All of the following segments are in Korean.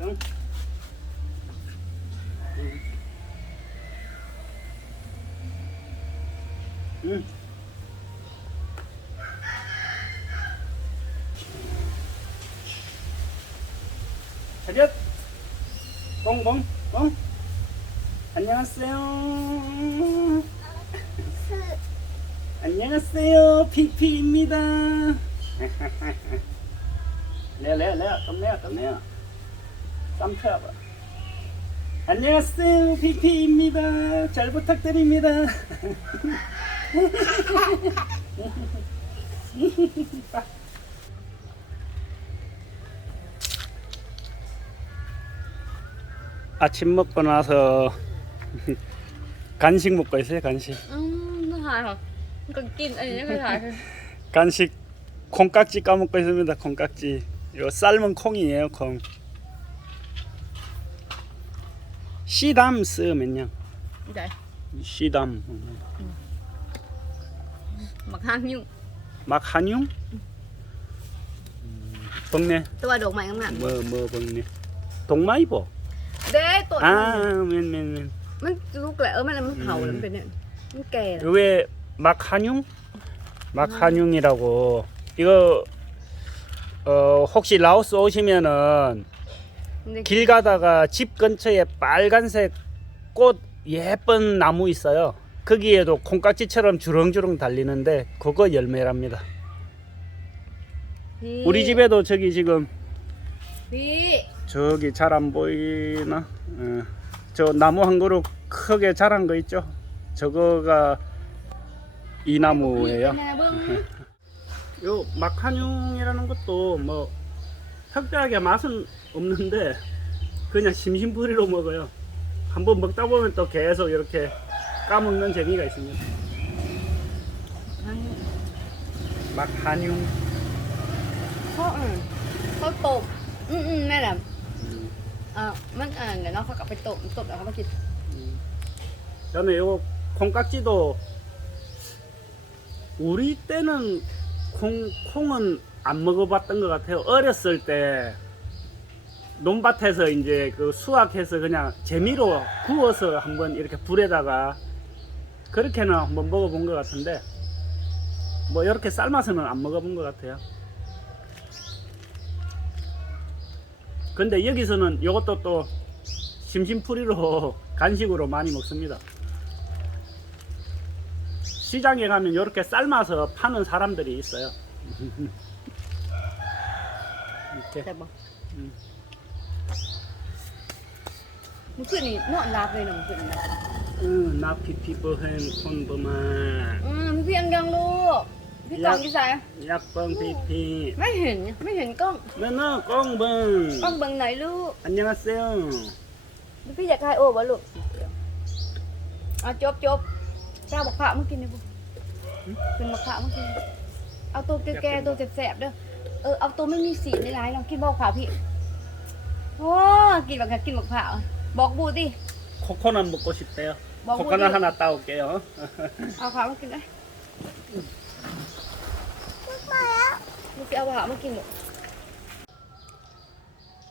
응. 응. 차렷. 뽕뽕 뽕. 안녕하세요. 안녕하세요. 피피입니다. 레, 레, 레, 깜내야, 깜내야. 쌈펴봐. 안녕하세요. 피피입니다. 잘 부탁드립니다. 아침 먹고 나서 간식 먹고 있어요, 간식. อืมน่าทานเหรอก็กินอันนี้ไม่เคยทานคือ 간식 콩깍지 까먹고 있습니다. 콩깍지. 이거 삶은 콩이에요, 콩. 씨담 쓰면요. นี่ไง 씨담. หมักห้างยุ่ง 막 한용? 벙네. ตัวดอกไม้งาม 뭐, 뭐 벙네. 동마이보. ๆเด้ต้น 아, 맨, 맨, 맨. มันลูกแหละเออมันมันเผาแล้วมันเป็นเนี่ยมันแก่แล้ว 왜 막한용? 막한용이라고 이거 어 혹시 라오스 오시면은 길 가다가 집 근처에 빨간색 꽃 예쁜 나무 있어요. 거기에도 콩깍지처럼 주렁주렁 달리는데 그거 열매랍니다. 위. 우리 집에도 저기 지금 위. 저기 잘 안 보이나? 어. 저 나무 한 그루 크게 자란 거 있죠? 저거가 이 나무예요. 요 막한용이라는 것도 뭐 특별하게 맛은 없는데 그냥 심심풀이로 먹어요. 한번 먹다 보면 또 계속 이렇게 까먹는 재미가 있습니다. 막 한용. 서울. 서울 또. 응, 응, 매람. 아, 만, 아, 네, 나 아까 배 또, 또, 나가 봤지. 다음에 이거 콩깍지도 우리 때는 콩, 콩은 안 먹어봤던 것 같아요. 어렸을 때 논밭에서 이제 그 수확해서 그냥 재미로 구워서 한번 이렇게 불에다가 그렇게는 한번 먹어본 것 같은데 뭐 이렇게 삶아서는 안 먹어본 것 같아요. 근데 여기서는 이것도 또 심심풀이로 간식으로 많이 먹습니다. 시장에 가면 이렇게 삶아서 파는 사람들이 있어요. จ๊แต่บอกอืมมึงขึ้นนี่นอนรับเลยหนุ่มขึ้นอะเออนับผิดพี่เบอร์แห้คนประมาณอืมพี่เพีงยังลูกพี่กองกี่สายอยากเบิ่งพี่พี่ไม่เห็นไม่เห็นกล้องแม่น้ากล้องเบิ่งกล้องเบิ่งไหนลูกอันยังเซลพี่อยากให้โอ้บ่ลูกอ่าจบจบเจ้าบักพระมากินเลยบุเป็นบักพระมากินเอาตัวแก่ๆตัวแสบๆเด้อ ออเอาตัวไม่มีสีในร้ายลองกินบักผ่าพี่โอ้กินบักผ่ากินบักผ่าบอกบูดิ 코코넛 먹고 싶대요 먹어, 코코넛 먹어. 하나 따올게요 เอาผ่ามากินได้ลูกจะเอาผ่ามากินหรอ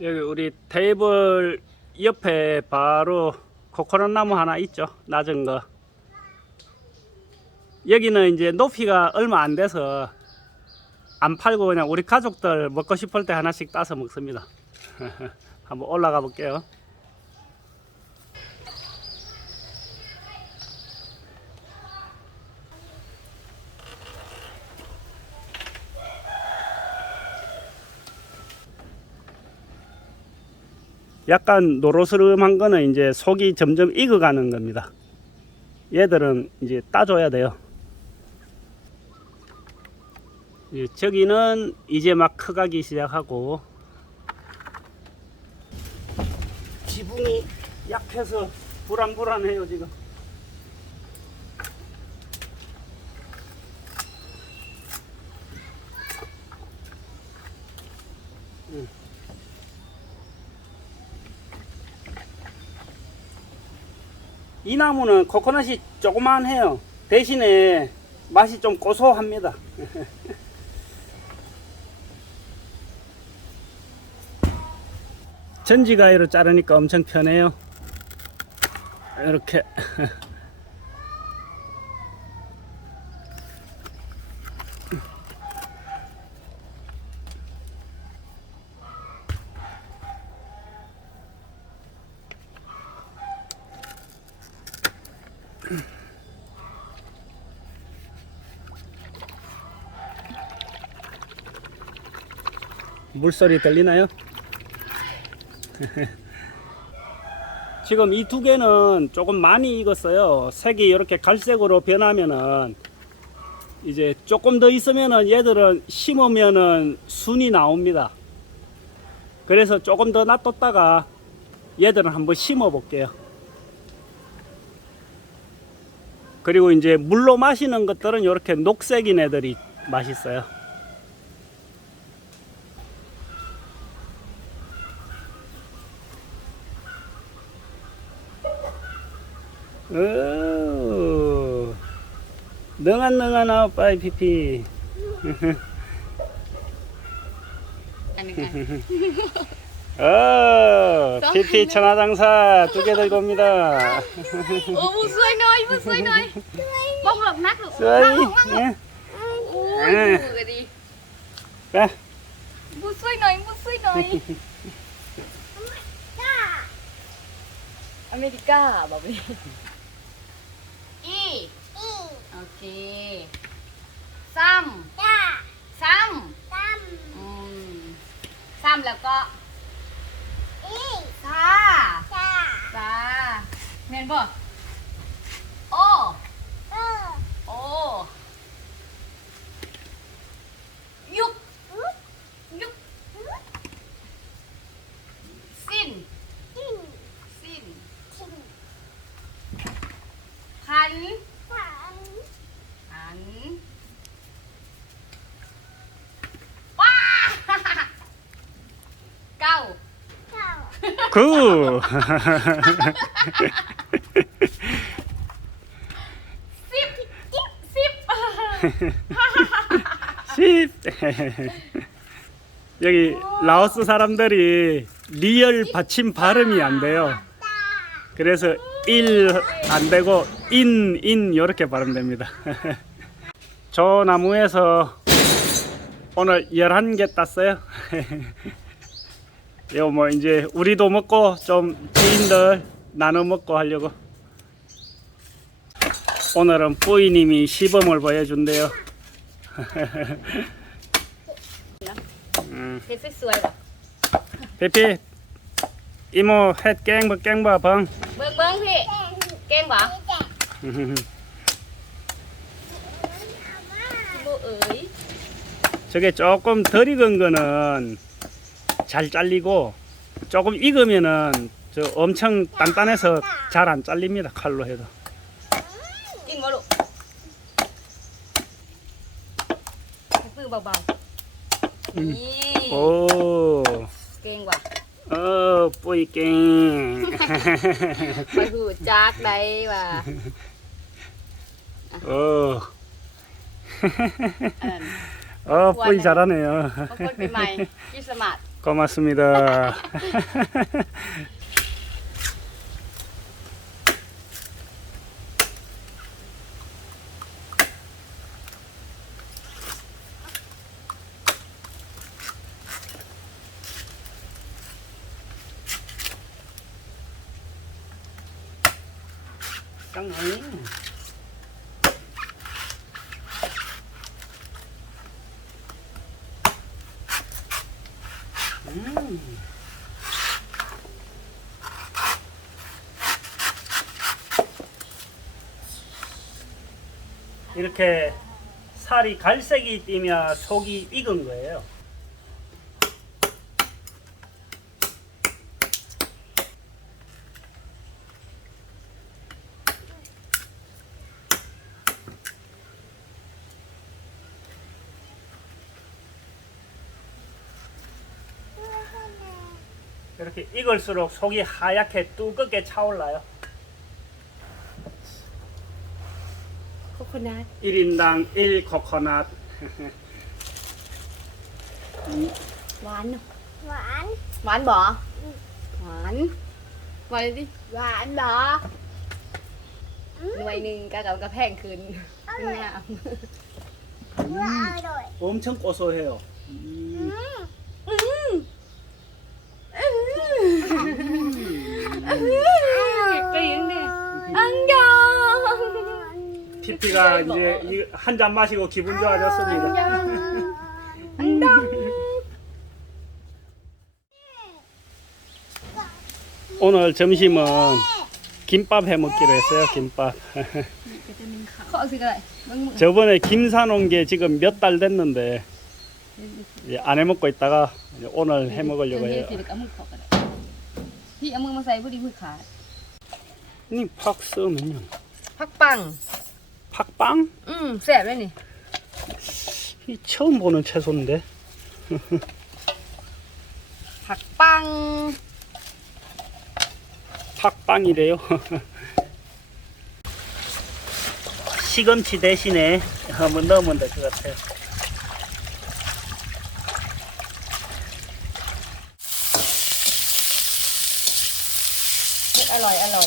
여기 우리 테이블 옆에 바로 코코넛 나무 하나 있죠 낮은 거 여기는 이제 높이가 얼마 안 돼서 안 팔고 그냥 우리 가족들 먹고 싶을 때 하나씩 따서 먹습니다 한번 올라가 볼게요 약간 노로스름한 거는 이제 속이 점점 익어가는 겁니다. 얘들은 이제 따줘야 돼요. 예, 저기는 이제 막 커가기 시작하고 지붕이 약해서 불안불안해요 지금. 이 나무는 코코넛이 조그만해요. 대신에 맛이 좀 고소합니다. 전지가위로 자르니까 엄청 편해요. 이렇게. 물소리 들리나요? 지금 이 두 개는 조금 많이 익었어요. 색이 이렇게 갈색으로 변하면은 이제 조금 더 있으면은 얘들은 심으면은 순이 나옵니다. 그래서 조금 더 놔뒀다가 얘들은 한번 심어 볼게요. 그리고 이제 물로 마시는 것들은 이렇게 녹색인 애들이 맛있어요. 오, 능한 능한 아빠의 피피. อันหนึงอ่ะ 어, 피피 천하장사 두 개 들고 옵니다. โอ้บุสวยหน่อยบุสวยหน่อยบ้องหลอกนักหรอก 쏘이, นั่งลงนั่งลง 예, โอ้ย เออ บุกะดี 가. บุสวยหน่อยบุสวยหน่อยอเมริกาบอกไปอีโอ เคซ้ำซ้ำอืมซ้ำแล้วก็ซาซาเมนบ่ 아이고. 씹. 여기 라오스 사람들이 리얼 받침 발음이 안 돼요. 그래서 일 안 되고 인 인 이렇게 발음됩니다. 저 나무에서 오늘 11개 땄어요. 이거 뭐 이제 우리도 먹고 좀 지인들 나눠 먹고 하려고. 오늘은 뿌이님이 시범을 보여준대요. 음, เฮ็ดสวยๆบ่ 페피 이모 햇 깽버 깽버 벙 เบิ่งเบิ่งพี่เก่งบ่ลูกเอ๋ย 저게 조금 덜 익은 거는 잘 잘리고 조금 익으면은 저 엄청 단단해서 잘 안 잘립니다 칼로 해도. 잉마루 봐봐. 음. 오. 깽과 어 뿌이 깽 아이고 짝 나이 와 어. 어, 뿌이 잘하네요. 고맙습니다. 쌍둥이. 음. 이렇게 살이 갈색이 띠면 속이 익은 거예요. 이렇게 익을수록 속이 하얗게 두껍게 차올라요. โคโคนัท 1인당 1 코코넛. หวานเนอะหวานบ่ านมาเลยดิ หวานเหรอ หน่วยหนึ่งกะกับกระแพงคืนเป็นงาม ว่าอร่อย 엄청 고소해요. 음. ก็ 피피가 이제 한 잔 마시고 기분 좋아졌습니다. อังดอง 오늘 점심은 김밥 해 먹기로 했어요. 김밥. เขาเอาสิอะไรมึงมึง 저번에 김 사놓은 게 지금 몇 달 됐는데 이제 안 해 먹고 있다가 이제 오늘 해 먹으려고 เฮ็ 해요. ดสิเอามือขอกันพี่เอามือมาใส่พอดีมือขาด 니팍 쓰면요. พักปัง 팍빵? อืมแซ่บเลยนี่ 이 처음 보는 채소인데. ผักปัง 팍빵이래요. 시금치 대신에 한번 넣으면 될 것 같아요. เฮ็ดอร่อยอร่อย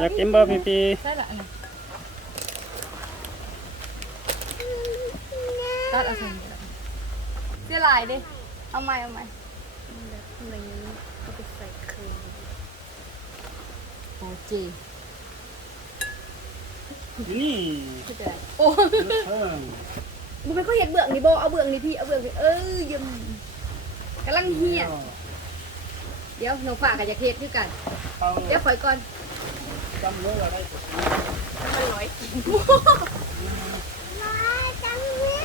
อยากกินบ่พี่พี่ได้ละตัดเอาใส่นี่ละเสียหลายดิเอาใหม่เอาใหม่แล้วทำไมเอาไปใส่เคืนโอเจนี่โอ้เอบุไม่ค่อยเห็นเบื่องนี่โบเอาเบื่องนี่พี่เอาเบื่องนีเอ้ยยมกำลังเฮียเดี๋ยวหนูฝากกับยาเทสด้วยกัน เดี๋ยวข่อยก่อน มันร้อยมาจังเลย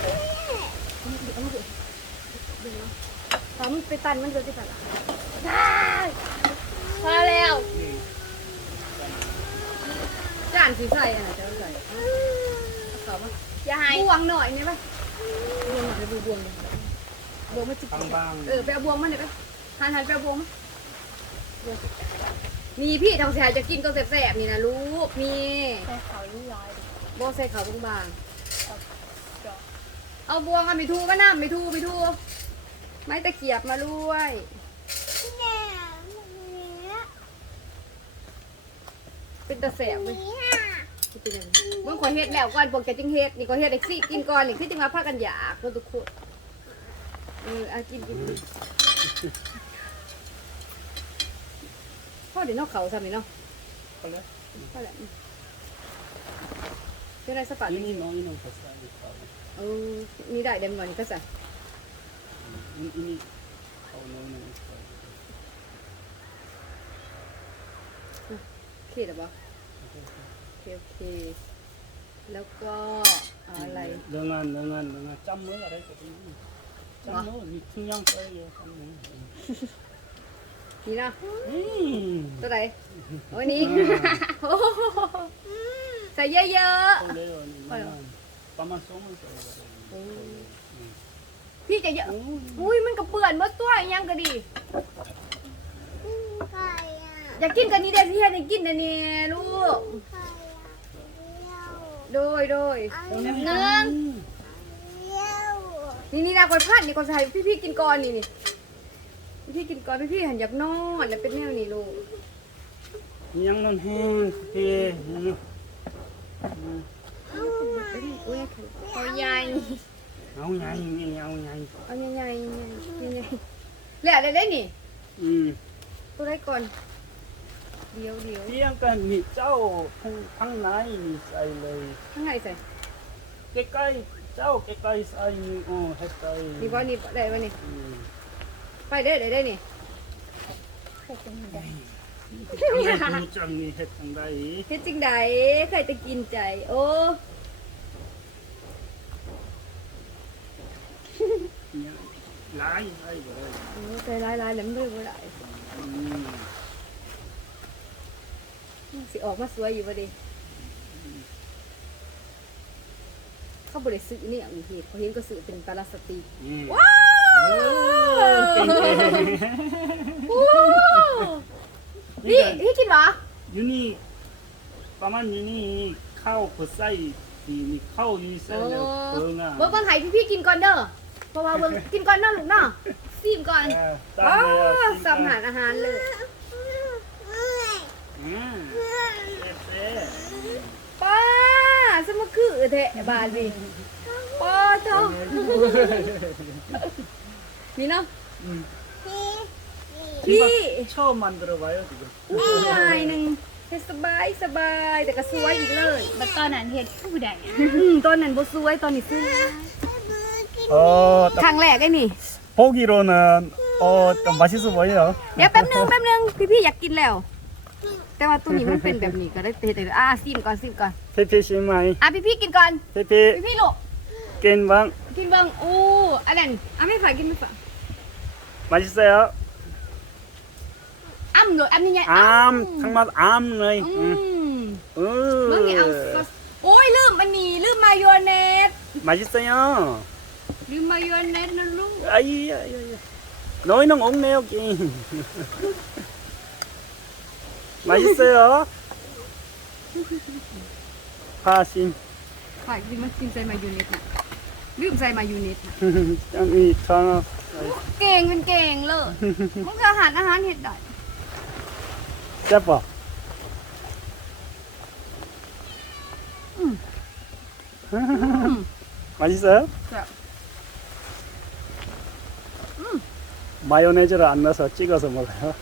ตอนมันไปตันมันเกิดที่ตันละพอแล้วจานสีใส่อะจะใส่ขอบอย่าให้บวงหน่อยเนี่ยปะบวงหน่อยบวงบวงบวงมันจิกเออไปเอาบวงมันเลยไปหันหันไปเอาบวงมัน นี่พี่ทางเสียจะกินก็แสบๆนี่นะลูกนี่ใส่เขาลูกร้อยโบใส่ขาวบางๆเอาบวงอะไม่ทูก็น้ำไม่ทูไม่ทูไม้ตะเกียบมาด้วยเป็นตะแสบเลยเนี่ยเป็นยังไงเมื่อขอยเฮ็ดแล้วก่อนพวกแกจึงเฮ็ดนี่ก็เฮ็ดไอ้ซี่กินก่อนนี่คือจึงมาพากันอยากเพื่อทุกคนเอออากินกิน พ่อเดี๋ยวนอกเขาทำนี่เนาะก็แล้วพ่อแหละจะได้สัาร์ตนี่น้องนี่น้องภาษาเขอนี่ได้เดมอนภาษานี่นี่เขาโน้นงน้องเขียนหรือเปะโอเคโอเคแล้วก็อะไรเรื่องงานเรื่องงานเรื่องงานจำเมื่อไรก็ได้จำเมื่อมีทุ่อย่างไปอยู่จำเมื่อ นี่เนาะตัวไหนโอ้ยนี่ใส่เยอะๆประมาณสองพี่จะเยอะอุ้ยมันกระเปื่อนเมื่อตัวยังก็ดีอยากกินกันนี่เด็ดที่ให้กินนะเนี่ยลูกโดยโดยหนึ่งนี่นี่นะคนพลาดนี่คนใส่พี่พี่กินก่อนนี่นี่ พี่กินก่อนพี่หันอยากนอนล้วเป็นแนวนี้ลูกยังมันแห้งสิโอ้ยเอาใหญ่เอาใหญ่เอาใหญ่เอาใหญ่ใหญ่ใหญ่เหละได้ได้นี่อืมตัวได้ก่อนเดี๋ยวเดี๋ยวเลี้ยงกันมีเจ้าทั้งทั้งไหนใส่เลยทั้งไหนใส่ใกล้ๆเจ้าใกล้ๆใส่โอ้ให้ใส่นี่วันี่ได้บ่นี้ ไปได้ได้ได้นี่เห็ดจังได้เห็ดจังได้ใครจะกินใจ โอ้หลายไอ้บ่เลยโอ้ใจร้ายร้ายแล้วมันเลยบ่ได้สิออกมาสวยอยู่บ่ดิเขาบริสุทธิ์เนี่ยอย่างเห็ดเขาเห็นก็ซื้อเป็นปลาสติว้า เออเก่งวๆโอ้นี่พี่กินบ่อยู่นี่ประมาณอยู่นี่เข้าเพื่อใส่ที่มีเข้าอยู่ใส่แล้วเพิ่งอะเบิ่งเบิ่งให้พี่ๆกินก่อนเด้อเพราะว่าเบิ่งกินก่อนเด้อลูกเนาะซิมก่อนเออว้าตามเลยอะวสำหารอาหารเลยอืมเป๊ะป้าสมคือแท้บาดนี่ป้าเจ้า 미 나? 응. 피. 처음 만들어 봐요 지 금. 우와이는 스바이 스바이 내가 스와이 일 러. 나 떠난 해 투다 이. 응, 떠난 뭐 스와이 떠니 쓰. 어, 강래 아 니. 보기로는 어, 좀 맛있어 보여 요. 야, 뺨능 뺨 능. 피피 약 길래ง.แรกไอ้นี่พกีโรนันเออก็มาชิสวยเหรอเดี๋ยวแป๊บนึงแป๊บนึงพี่ๆอยากกินแล้วแต่ว่าตัวนี้มันเป็นแบบนี้ก็ได้เตะอะซิมก่อนซิมก่อนพี่ๆชิมไหมอะพี่ๆกินก่อนพี่ๆพี่ๆลูกกินบ้างกินบ้างอู้อันนั้นอะไม่ฝากกินไม่ฝาก 맛있어요 อ้ำเลยอ้ำนี่ไง 암 정말 암เลย อื 음. ม 어. เมื่อกี้เอาซอสโอ้ยลืมอันนี้ลืมมายองเนส 맛있어요 ลืมมายองเนสนะลูก 아이 아이 아이 너희는 없네 여기 맛있어요 파심 ฝากกินมันกินใส่มายองเนสน่ะลืมใส่มายองเนสน่ะ 짱이 전화 เก่งเป็นเก่งเลยมึงจะหาอาหารเห็ดได้เจ็บปะมาดิเซอร์マヨネージのあんなさちがそもだよ。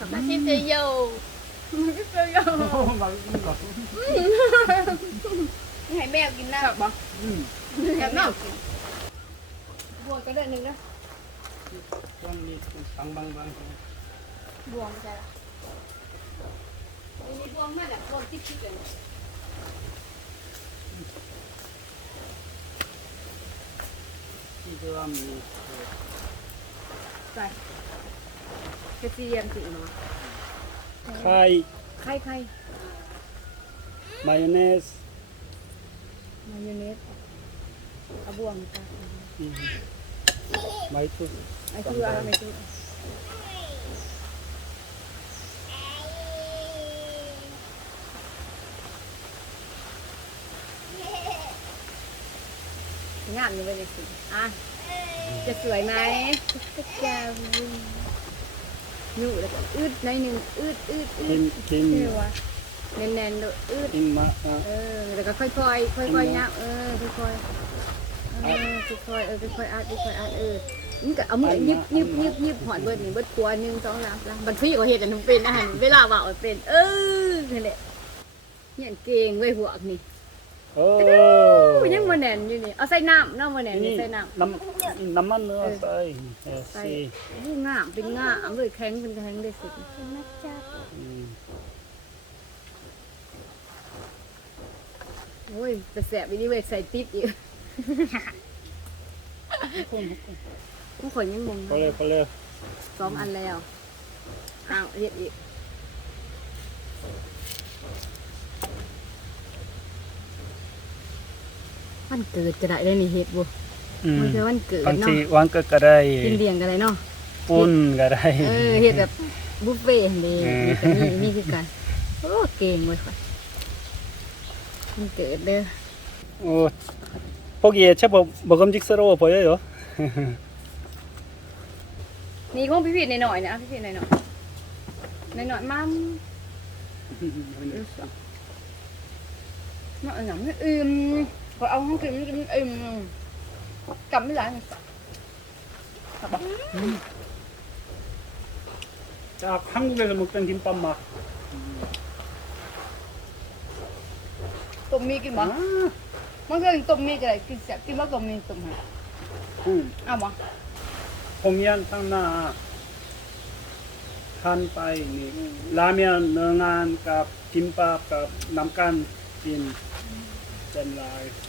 私でよ。 ให้แมวกินน้ำบอกให้แมวกินบวงก็ได้นหนึ่งนะบวงนี่บังบางบางบวงใช่ละมีบวงมากแบบบวงติ๊กติ๊กเลยที่เดิมมีใส่กระเทียมสีมา ไข่ไข่ไข่มายองเนสมายองเนสกระบวงค่ไม่ชุดไม่ชุดอะไม่ชุดงามอยู่เลยสิอะจะสวยไหมจะสวย ยุแล้วก็อึดในอยหนึ่งอึดอึดอึกินดกินเรียกว่าแน่นๆเลยอึดกินมาอะ เออแล้วก็ค่อยค่อยค่อยค่ๆเนี้ยเออค่อยค่อยค่อยค่อยๆเออค่อยค่อัดค่อยๆอัดเออมันก็เอามือยิบยิบยิบยิบหอดเบิดนี่เบิดตัวหนึ่งสองสามแล้วบัดพี่ก็เห็นอันนั้นเป็นอาหารเวลาว่าเอาเป็น เออนี่นแหละเนี่ยเก่งเว้ยหัวกนี่ เออยังมาแน่นอยู่นี่ เอาใส่น้ำเนาะมาแน่นนี่ใส่น้ำ น้ำน้ำมันเนื้อเใส่ใส่สิผู้งามเป็นงามเลยแข็งเป็นแข็งได้สุดอืมโอ้ยแต่แสบอีนี่เว้ยใส่ติดอีกผู้คนยังงงก็เลยก็เลยสองอันแล้วอ้าวเรียกอีก วันเกิดจะได้ได้นี่เฮ็ดบ่มันคือ 음. วันเกิดเนาะ 방치 왕끝 가라이 กินเลี้ยงกันเลยเนาะ 운 가라이 เออเฮ็ดแบบบุฟเฟ่ต์นี่ เออ นี่ก็นี่นี่คือกันโอ้เก่งเว้ยค่ะวันเกิดเด้อ 어, 보기에 제법 먹음직스러워 보여요. นี่ของพี่พีหน่อยๆนะพี่พีหน่อยๆหน่อยๆมั่ม nó ở ngắm cái im còn ông không kìm cái im cầm cái lại này 자, 한국에서 먹던 김밥 맛. tôm mi kim 아, bả món cái tôm mi cái này kim sẹt kim bắp tôm mi tôm hả 응. à mà 호미안 땅나 한파이 라면 능한 값 김밥 값 남간 진 เต็มเลยอืมแห้งๆจริงๆ เลี้ยงลูกอะไ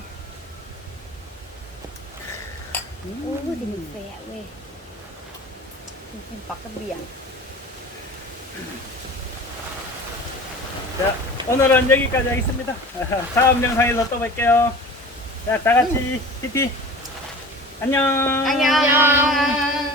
โอ้ยกินแฝะเว้ยกินปักกระเบียง 자, 오늘은 여기까지 하겠습니다. 다음 영상에서 또 뵐게요. 자, 다 같이 TT 안녕. 안녕.